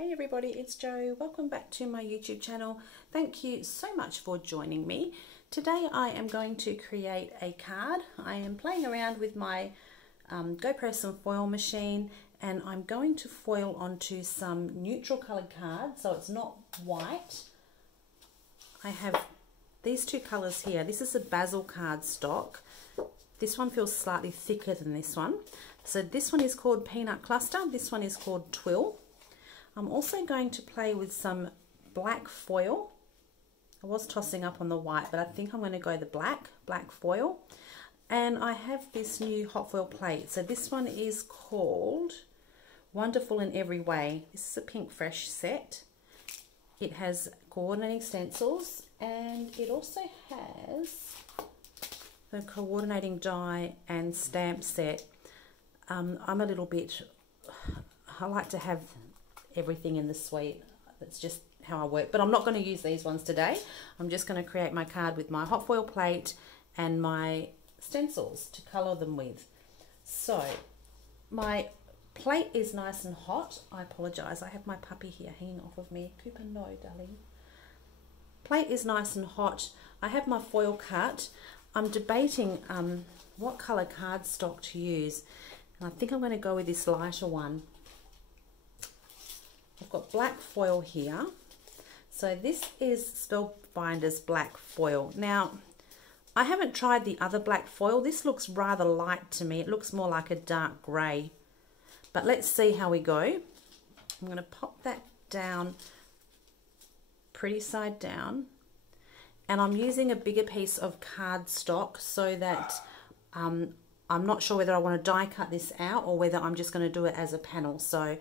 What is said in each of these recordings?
Hey everybody, it's Jo. Welcome back to my YouTube channel. Thank you so much for joining me. Today I am going to create a card. I am playing around with my GoPro Some foil machine, and I'm going to foil onto some neutral colored cards, so it's not white. I have these two colors here. This is a Basil card stock. This one feels slightly thicker than this one. So this one is called Peanut Cluster. This one is called Twill. I'm also going to play with some black foil. I was tossing up on the white, but I think I'm going to go the black foil. And I have this new hot foil plate. So this one is called Wonderful in Every Way. This is a Pink Fresh set. It has coordinating stencils, and it also has the coordinating die and stamp set. I'm a little bit, I like to have everything in the suite. That's just how I work, but I'm not going to use these ones today. I'm just going to create my card with my hot foil plate and my stencils to color them with. So my plate is nice and hot. I apologize, I have my puppy here hanging off of me. Cooper, no darling. Plate is nice and hot. I have my foil cut. I'm debating what color cardstock to use, and I think I'm going to go with this lighter one. I've got black foil here. So this is Spellbinders black foil. Now, I haven't tried the other black foil. This looks rather light to me. It looks more like a dark grey. But let's see how we go. I'm going to pop that down pretty side down. And I'm using a bigger piece of cardstock so that I'm not sure whether I want to die cut this out or whether I'm just going to do it as a panel. So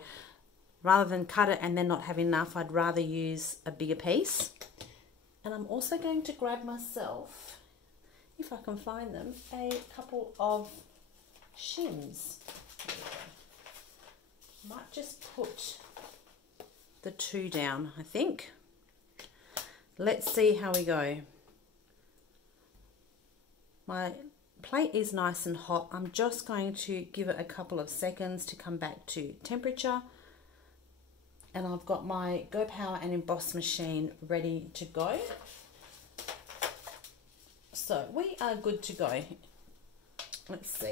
rather than cut it and then not have enough, I'd rather use a bigger piece. And I'm also going to grab myself, if I can find them, a couple of shims. Might just put the two down, I think. Let's see how we go. My plate is nice and hot. I'm just going to give it a couple of seconds to come back to temperature. And I've got my Go Power and Emboss machine ready to go. So we are good to go. Let's see.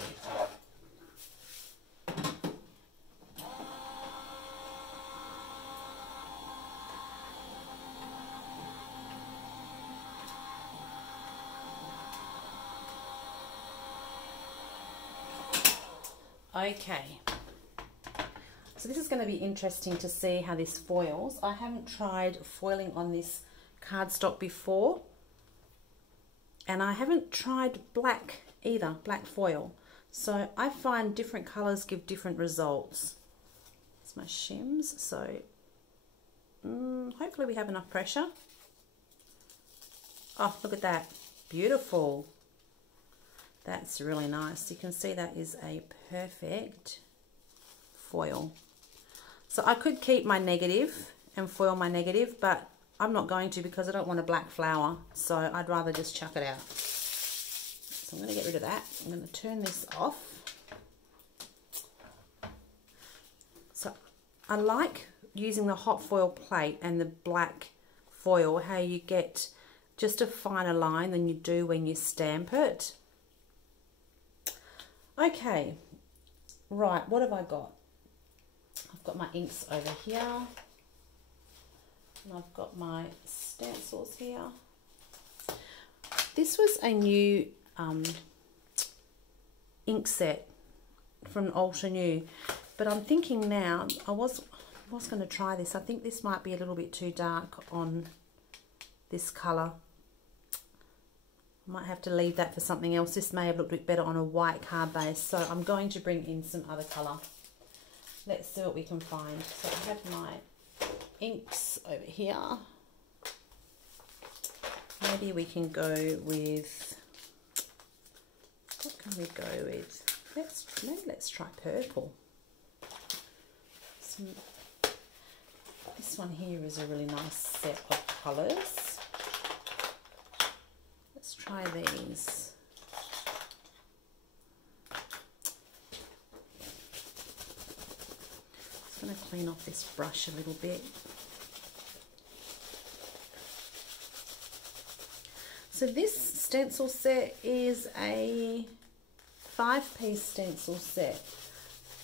Okay. So this is going to be interesting to see how this foils. I haven't tried foiling on this cardstock before. And I haven't tried black either, black foil. So I find different colours give different results. It's my shims. So hopefully we have enough pressure. Oh, look at that. Beautiful. That's really nice. You can see that is a perfect foil. So I could keep my negative and foil my negative, but I'm not going to because I don't want a black flower. So I'd rather just chuck it out. So I'm going to get rid of that. I'm going to turn this off. So I like using the hot foil plate and the black foil, how you get just a finer line than you do when you stamp it. Okay, right, what have I got? I've got my inks over here, and I've got my stencils here. This was a new ink set from Ultra New, but I'm thinking now, I was going to try this. I think this might be a little bit too dark on this colour. I might have to leave that for something else. This may have looked a bit better on a white card base, so I'm going to bring in some other colour. Let's see what we can find. So I have my inks over here. Maybe we can go with, what can we go with? Maybe let's try purple. This one here is a really nice set of colours. Let's try these. going to clean off this brush a little bit. So this stencil set is a 5-piece stencil set.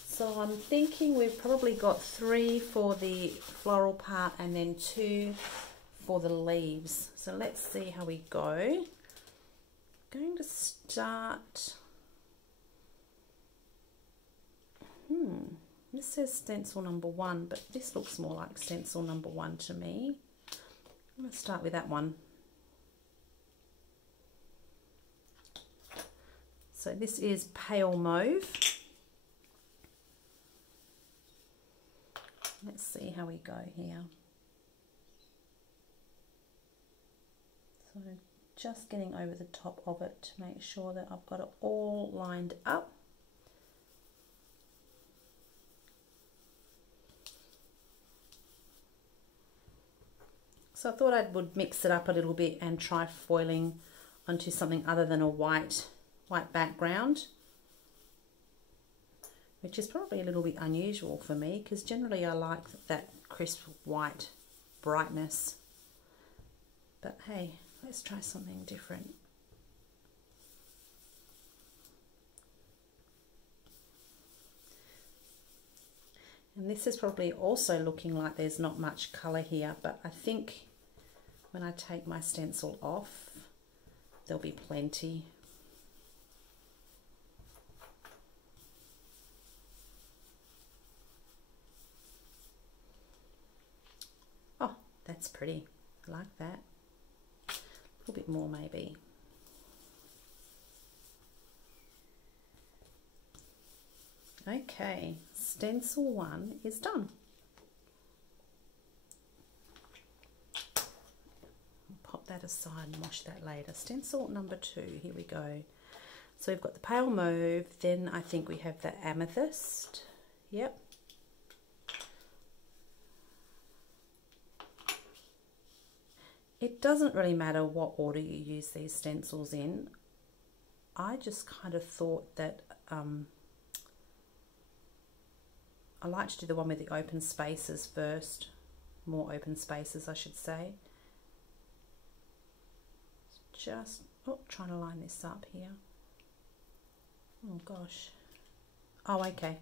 So I'm thinking we've probably got 3 for the floral part and then 2 for the leaves. So let's see how we go. I'm going to start. This says stencil number 1, but this looks more like stencil number 1 to me. I'm going to start with that one. So this is pale mauve. Let's see how we go here. So just getting over the top of it to make sure that I've got it all lined up. So I thought I would mix it up a little bit and try foiling onto something other than a white background, which is probably a little bit unusual for me because generally I like that crisp white brightness. But hey, let's try something different. And this is probably also looking like there's not much colour here, but I think when I take my stencil off, there'll be plenty. Oh, that's pretty. I like that. A little bit more maybe. Okay, stencil 1 is done. Pop that aside and wash that later. Stencil number 2, here we go. So we've got the pale mauve, then I think we have the amethyst. Yep. It doesn't really matter what order you use these stencils in. I just kind of thought that I like to do the one with the open spaces first. More open spaces, I should say. Just trying to line this up here. Oh gosh. Oh, okay.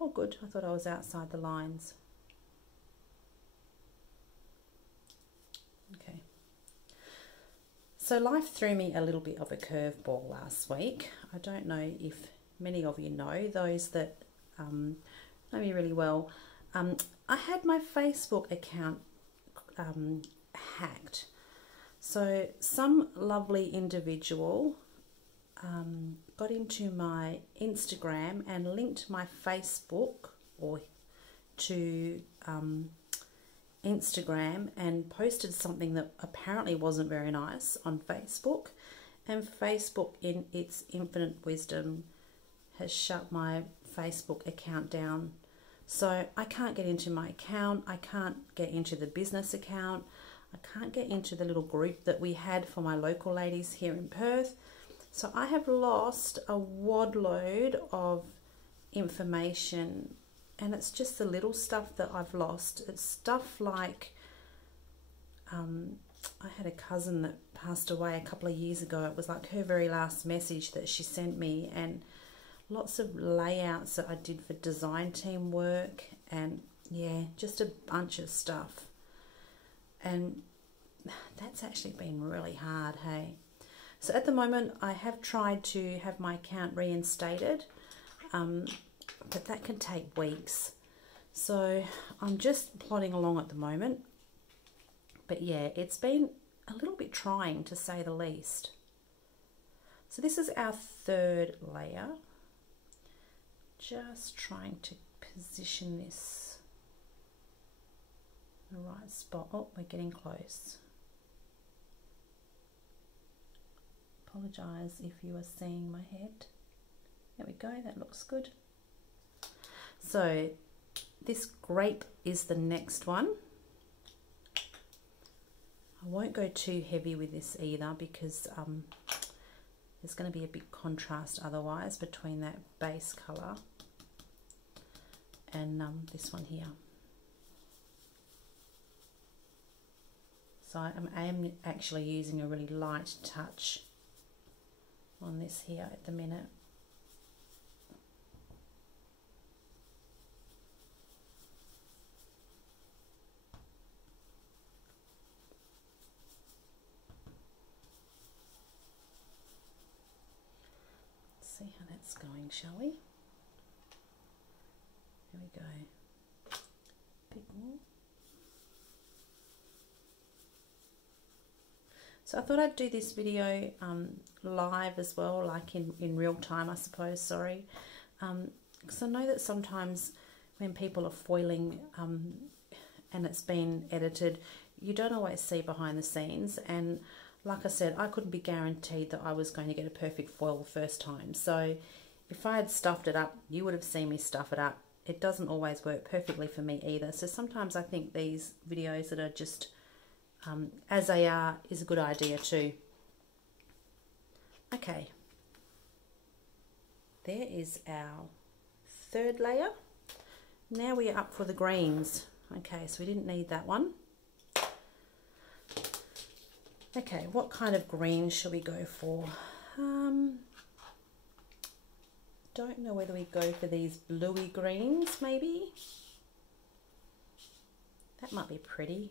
Oh good, I thought I was outside the lines. Okay. So life threw me a little bit of a curveball last week. I don't know if many of you know, those that know me really well. I had my Facebook account hacked. So some lovely individual got into my Instagram and linked my Facebook to Instagram and posted something that apparently wasn't very nice on Facebook, and Facebook in its infinite wisdom has shut my Facebook account down. So I can't get into my account, I can't get into the business account, I can't get into the little group that we had for my local ladies here in Perth. So I have lost a wadload of information, and it's just the little stuff that I've lost. It's stuff like, I had a cousin that passed away a couple of years ago. It was like her very last message that she sent me, and lots of layouts that I did for design team work, and yeah, just a bunch of stuff. And that's actually been really hard, hey. So at the moment I have tried to have my account reinstated, but that can take weeks. So I'm just plodding along at the moment. But yeah, it's been a little bit trying to say the least. So this is our 3rd layer. Just trying to position this in the right spot. Oh, we're getting close. Apologise if you are seeing my head. There we go, that looks good. So this grape is the next one. I won't go too heavy with this either because there's going to be a big contrast otherwise between that base colour and this one here. So I am actually using a really light touch on this here at the minute. Let's see how that's going, shall we? Here we go. Bit more. So I thought I'd do this video live as well, like in real time, I suppose, sorry. Because I know that sometimes when people are foiling and it's been edited, you don't always see behind the scenes. And like I said, I couldn't be guaranteed that I was going to get a perfect foil the first time. So if I had stuffed it up, you would have seen me stuff it up. It doesn't always work perfectly for me either. So sometimes I think these videos that are just as they are is a good idea too. Okay, there is our third layer. Now we are up for the greens. Okay, so we didn't need that one. Okay, what kind of green shall we go for? Don't know whether we go for these bluey greens maybe. That might be pretty.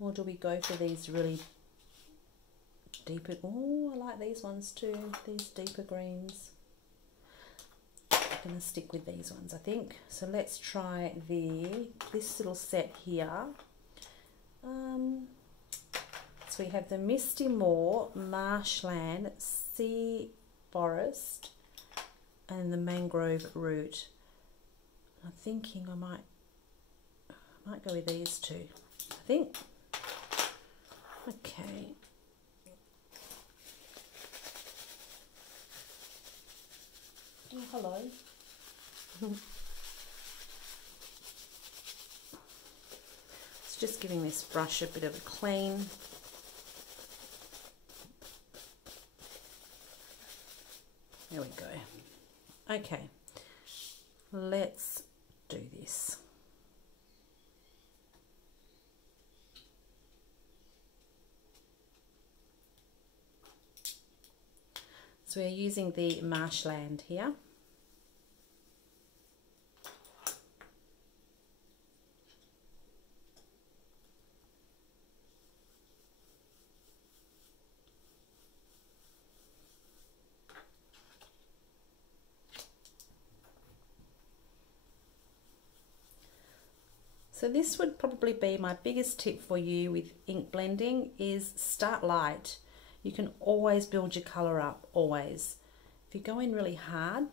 Or do we go for these really deeper? Oh, I like these ones too, these deeper greens. I'm going to stick with these ones, I think. So let's try this little set here. So we have the Misty Moor, Marshland, Sea Forest, and the Mangrove Root. I'm thinking I might go with these two, I think. Okay. Oh, hello. It's just giving this brush a bit of a clean. There we go. Okay, let's do this. So we're using the Marshland here. So this would probably be my biggest tip for you with ink blending is start light. You can always build your colour up, always. If you go in really hard,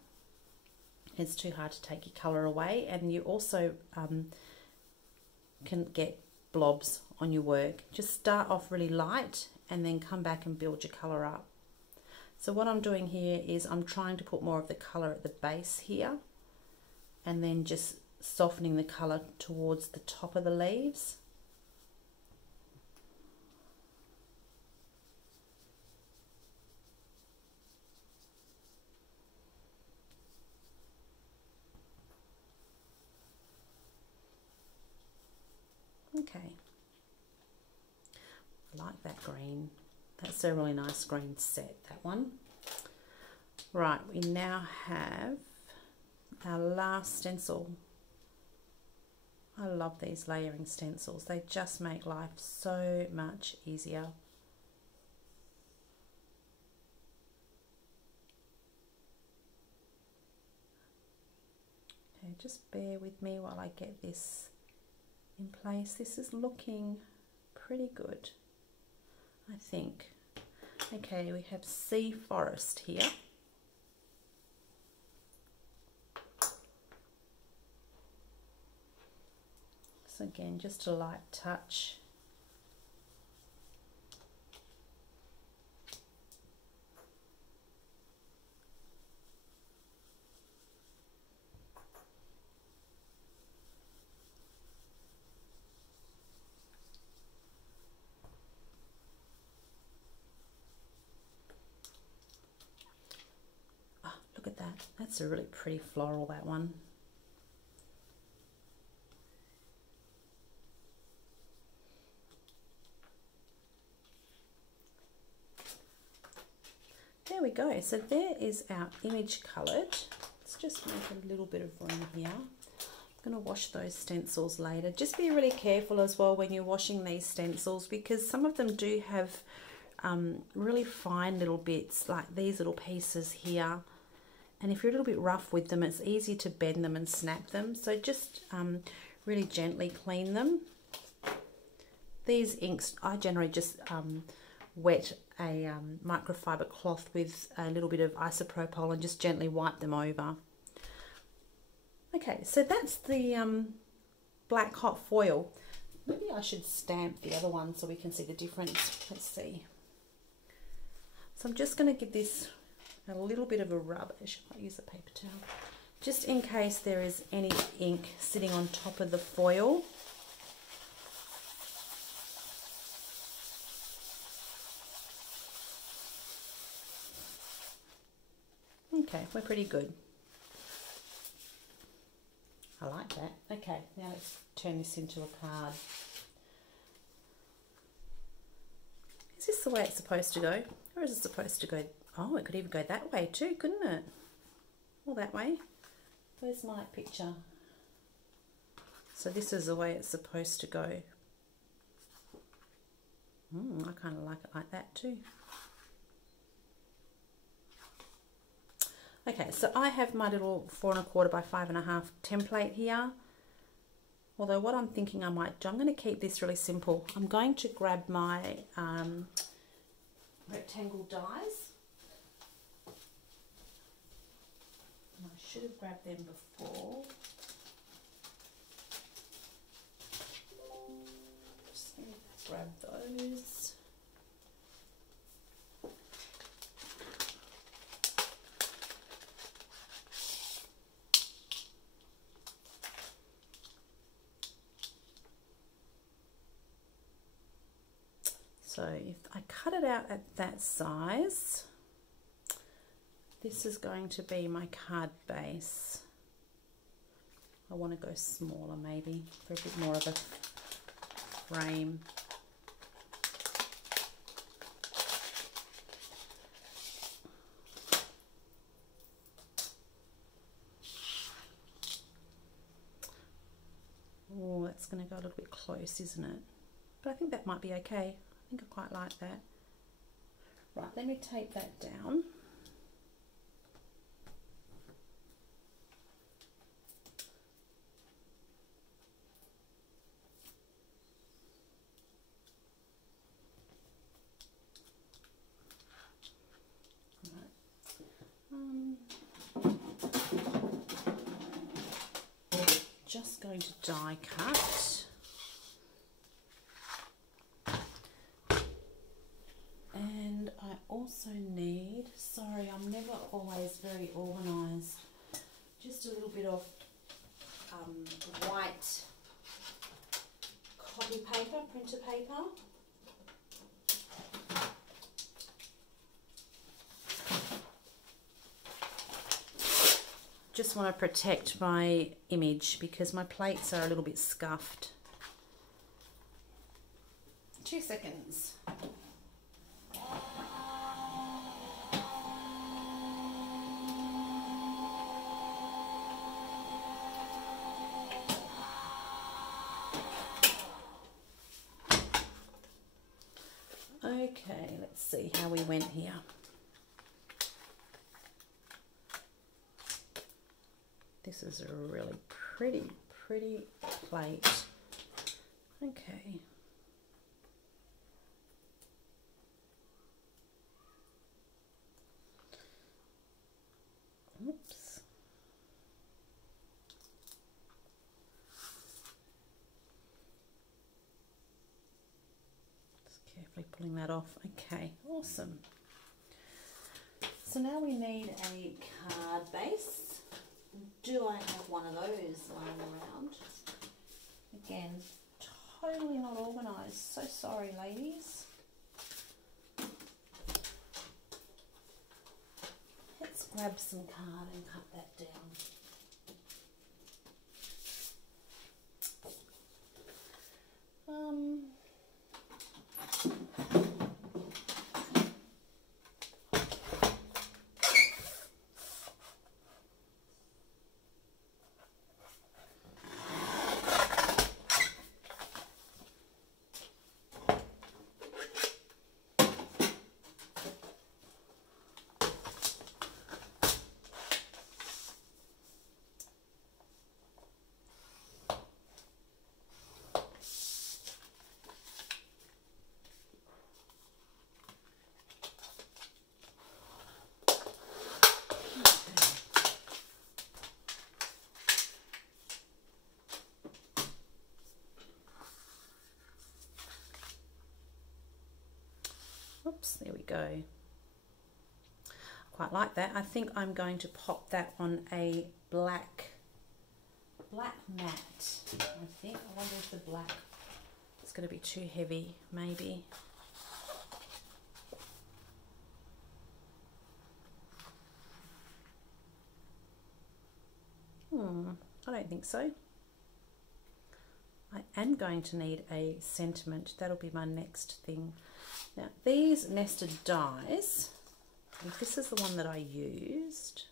it's too hard to take your colour away, and you also can get blobs on your work. Just start off really light and then come back and build your colour up. So what I'm doing here is I'm trying to put more of the colour at the base here and then just softening the colour towards the top of the leaves. Okay, I like that green. That's a really nice green set, that one. Right, we now have our last stencil. I love these layering stencils. They just make life so much easier. Okay, just bear with me while I get this in place. This is looking pretty good, I think. Okay, we have Sea Forest here. So again, just a light touch. Look at that. That's a really pretty floral, that one. there we go. So there is our image coloured. Let's just make a little bit of room here. I'm going to wash those stencils later. Just be really careful as well when you're washing these stencils, because some of them do have really fine little bits, like these little pieces here. And if you're a little bit rough with them, it's easy to bend them and snap them. So just really gently clean them. These inks, I generally just wet a microfiber cloth with a little bit of isopropyl and just gently wipe them over. Okay, so that's the black hot foil. Maybe I should stamp the other one so we can see the difference. Let's see. So I'm just going to give this a little bit of a rub. I should use a paper towel, just in case there is any ink sitting on top of the foil. Okay, we're pretty good. I like that. Okay, now let's turn this into a card. Is this the way it's supposed to go? Or is it supposed to go? Oh, it could even go that way too, couldn't it? Or that way. Where's my picture? So this is the way it's supposed to go. I kind of like it like that too. Okay, so I have my little 4 1/4 by 5 1/2 template here. Although what I'm thinking I might do, I'm going to keep this really simple. I'm going to grab my rectangle dies. And I should have grabbed them before. Just let me grab those. So if I cut it out at that size, this is going to be my card base. I want to go smaller maybe for a bit more of a frame. Oh, that's going to go a little bit close, isn't it? But I think that might be okay. I think I quite like that. Right, let me tape that down. Just going to die cut. I also need, sorry, I'm never always very organised, just a little bit of white copy paper, printer paper. Just want to protect my image because my plates are a little bit scuffed. 2 seconds. Okay, let's see how we went here. This is a really pretty plate. Okay. Oops. Carefully pulling that off. Okay, awesome. So now we need a card base. Do I have one of those lying around? Again, totally not organised. So sorry, ladies. Let's grab some card and cut that down. Oops, there we go. Quite like that. I think I'm going to pop that on a black mat. I think. I wonder if the black is going to be too heavy, maybe. I don't think so. I am going to need a sentiment. That'll be my next thing. Now, these nested dies, if this is the one that I used,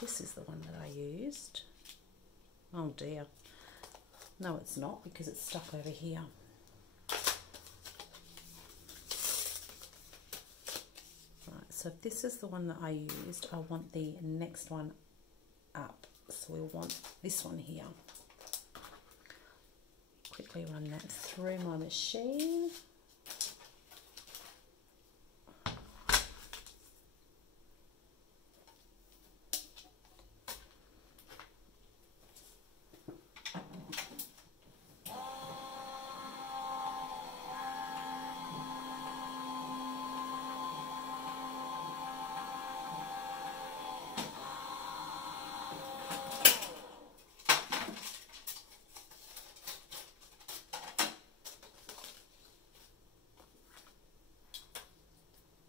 this is the one that I used. Oh dear. No, it's not, because it's stuck over here. Right, so if this is the one that I used, I want the next one up. So we'll want this one here. Quickly run that through my machine.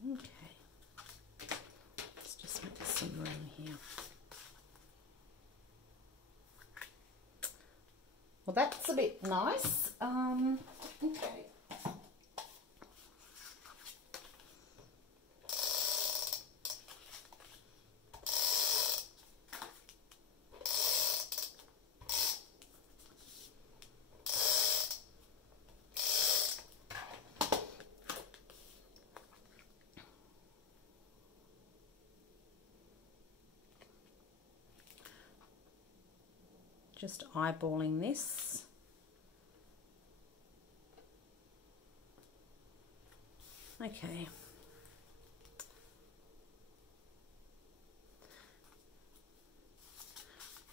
Okay, let's just make some room here. Well, that's a bit nice. Okay. Just eyeballing this. Okay.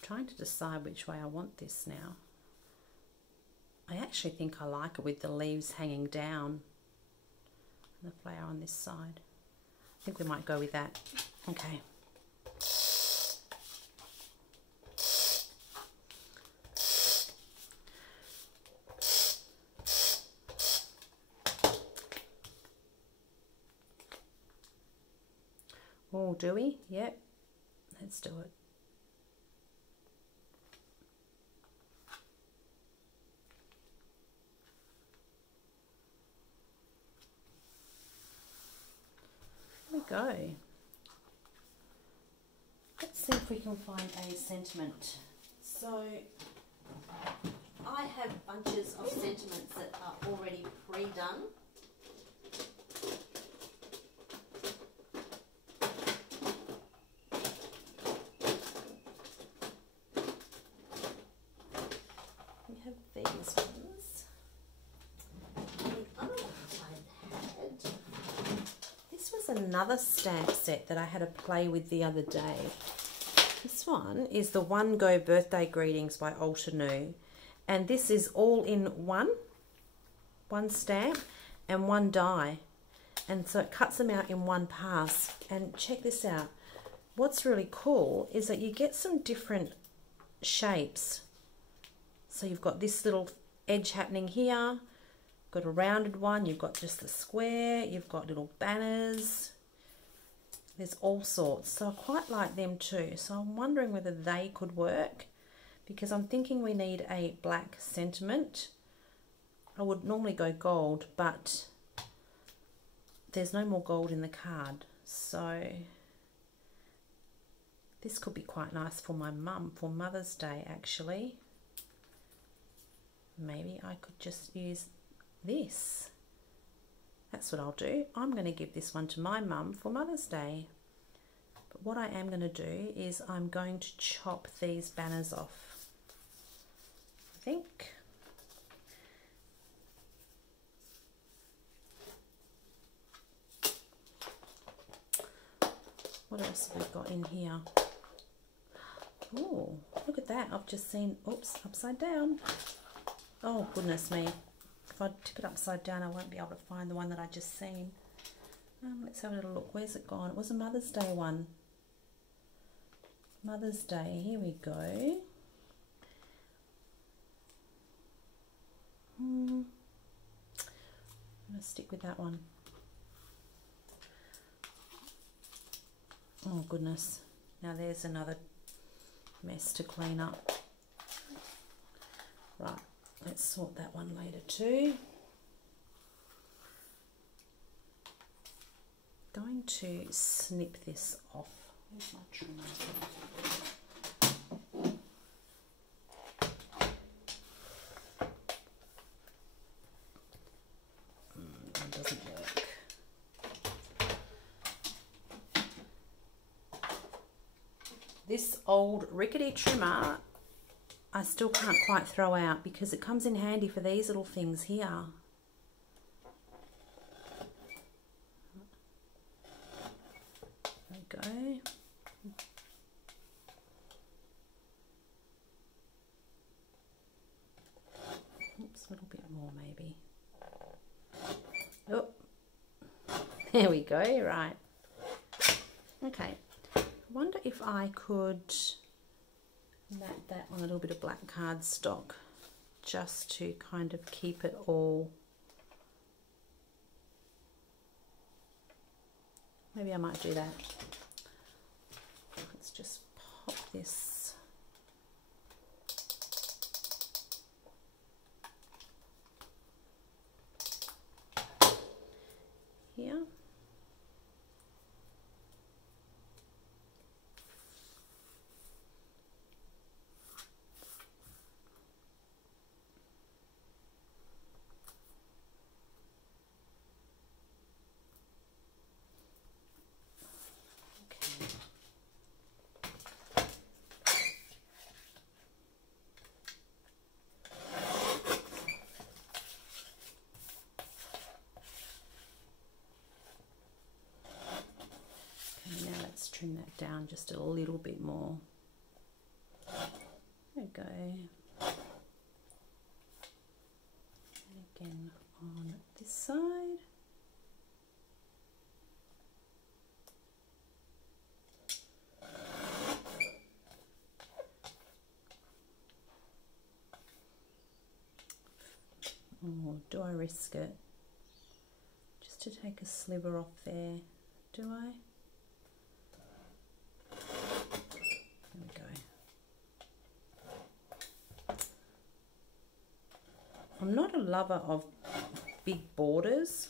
Trying to decide which way I want this now. I actually think I like it with the leaves hanging down and the flower on this side. I think we might go with that. Okay. Oh, do we? Yep. Let's do it. There we go. Let's see if we can find a sentiment. So I have bunches of sentiments that are already pre-done. These ones. The other ones I had. This was another stamp set that I had to play with the other day. This one is the One Go Birthday Greetings by Altenew, and this is all in one stamp and one die, and so it cuts them out in one pass. And check this out. What's really cool is that you get some different shapes. So you've got this little edge happening here, got a rounded one, you've got just the square, you've got little banners, there's all sorts. So I quite like them too. So I'm wondering whether they could work, because I'm thinking we need a black sentiment. I would normally go gold, but there's no more gold in the card. So this could be quite nice for my mum for Mother's Day actually. Maybe I could just use this. That's what I'll do. I'm going to give this one to my mum for Mother's Day. But what I am going to do is I'm going to chop these banners off, I think. What else have we got in here? Oh, look at that. I've just seen, oops, upside down. Oh, goodness me. If I tip it upside down, I won't be able to find the one that I just seen. Let's have a little look. Where's it gone? It was a Mother's Day one. Mother's Day, here we go. I'm going to stick with that one. Oh goodness, now there's another mess to clean up. Right, let's sort that one later too. Going to snip this off. Where's my trimmer? That doesn't work. This old rickety trimmer I still can't quite throw out because it comes in handy for these little things here. There we go. Oops, a little bit more maybe. Oh, there we go, right. Okay, I wonder if I could mat that on a little bit of black cardstock just to kind of keep it all. Maybe I might do that. Let's just pop this. Here. Trim that down just a little bit more. There we go. And again on this side. Oh, do I risk it? Just to take a sliver off there, do I? There we go. I'm not a lover of big borders.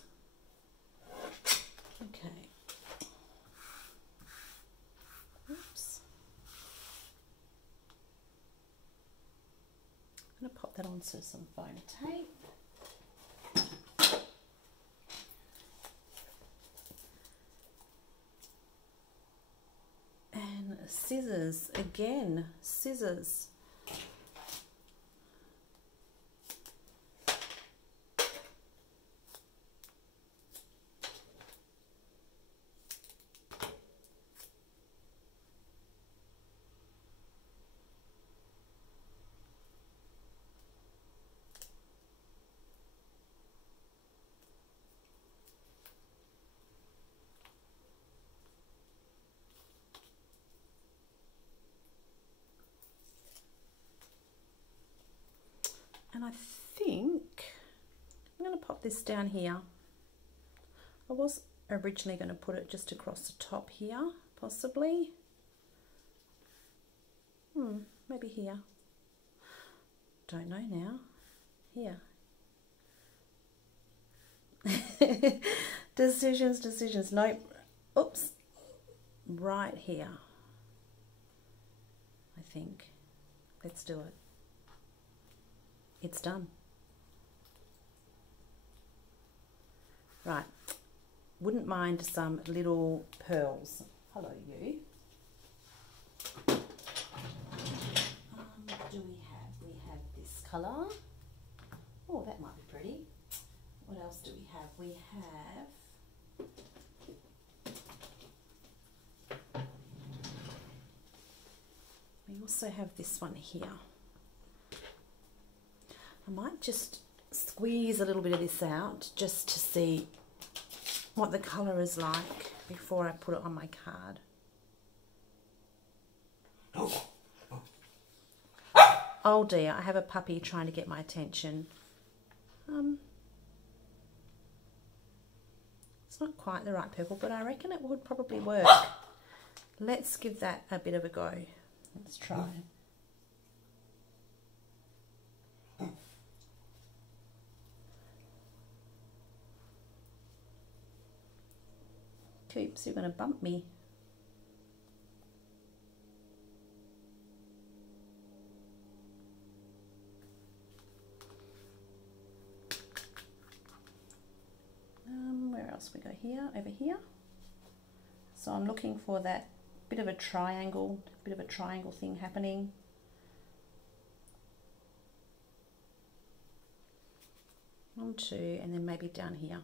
Okay. Oops. I'm going to pop that onto some foam tape. And scissors, again, scissors. And I think I'm going to pop this down here. I was originally going to put it just across the top here, possibly. Maybe here. Don't know now. Here. Decisions. Nope. Oops. Right here. I think. Let's do it. It's done. Right, wouldn't mind some little pearls. Hello, you. What do we have? We have this colour. Oh, that might be pretty. What else do we have? We also have this one here. I might just squeeze a little bit of this out just to see what the colour is like before I put it on my card. Oh dear, I have a puppy trying to get my attention. It's not quite the right purple, but I reckon it would probably work. Let's give that a bit of a go. Let's try. Coops, you're going to bump me. Where else we go? Here, over here. So I'm looking for that bit of a triangle thing happening. One, two, and then maybe down here.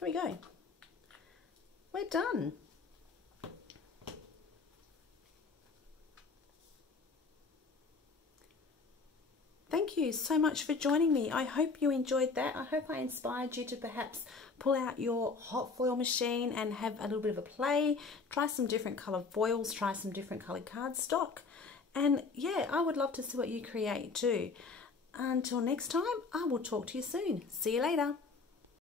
There we go. We're done. Thank you so much for joining me. I hope you enjoyed that. I hope I inspired you to perhaps pull out your hot foil machine and have a little bit of a play. Try some different coloured foils, try some different coloured cardstock. And yeah, I would love to see what you create too. Until next time, I will talk to you soon. See you later.